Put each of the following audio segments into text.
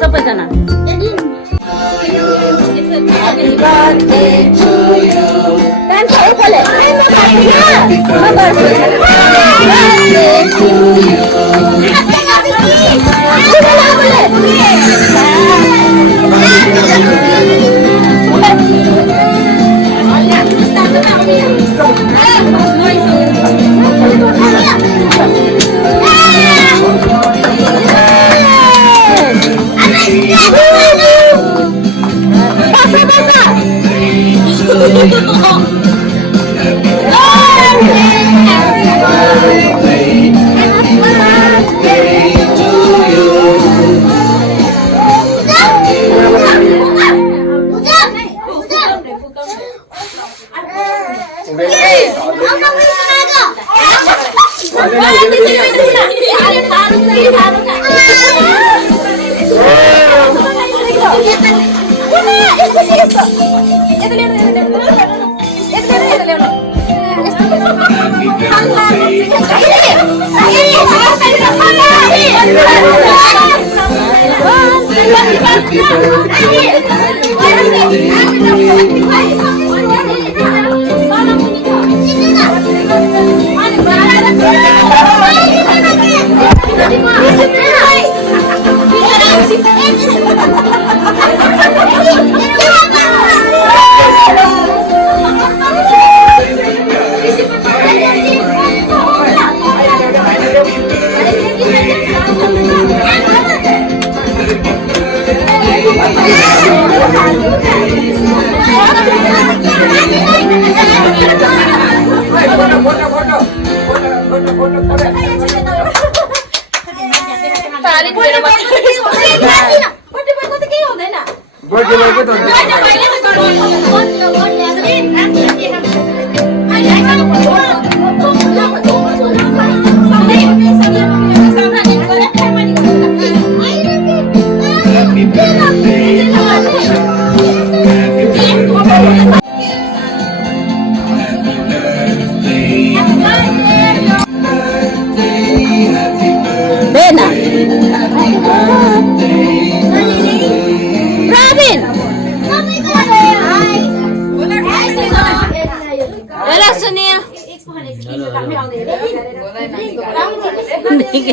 सबैजना Happy birthday to you. Dance एकले birthday to you.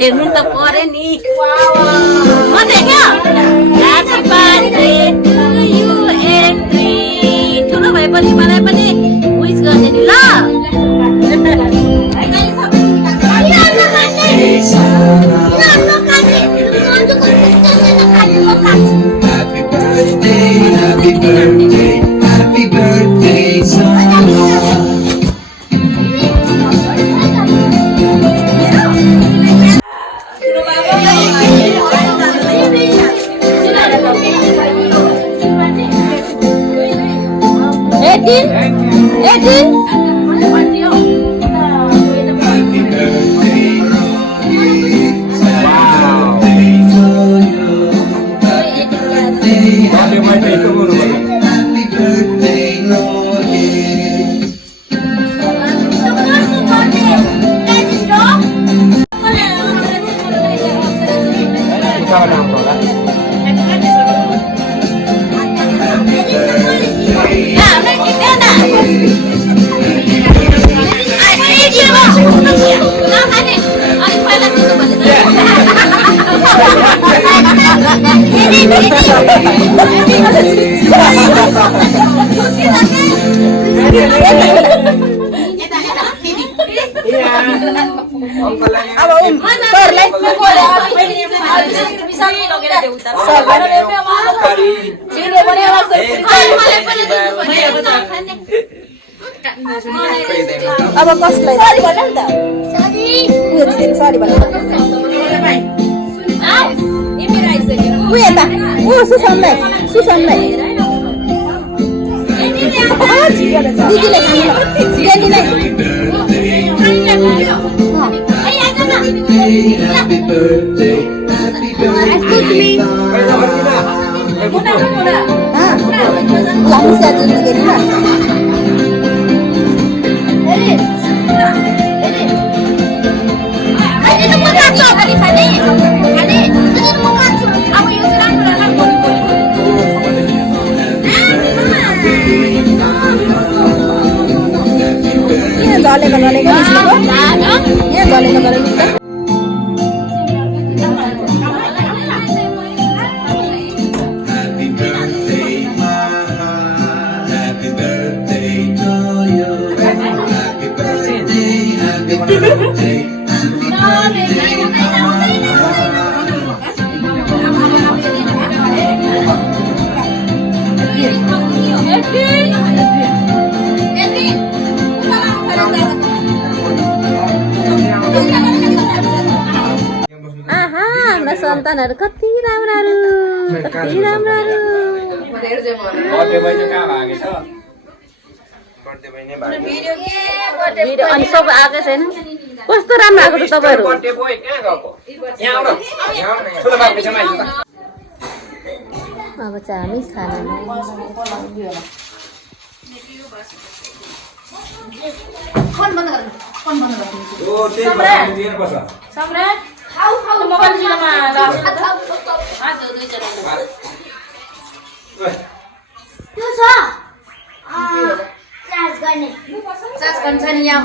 हेर्नु त पर्यो नि Happy birthday to you and me ठुलो भए पनि मलाई पनि विश गर्ने नि ल Happy birthday, happy birthday, happy birthday, Sarah. अब कसलाई सरी भन नि त सरी उयो दिदी सरी भन उयो त उ सुसमलाई दिदीले Happy birthday, happy birthday. Ini सन्तानहरू कति राम्राहरू कति राम्राहरू भिडियो अनि सब आएको छैन कस्तो राम्रो आएको छ तपाईँहरू अब चाहिँ हामी खानामा सम्राट मोबाइल जिल्लामा चार्ज गर्ने यहाँ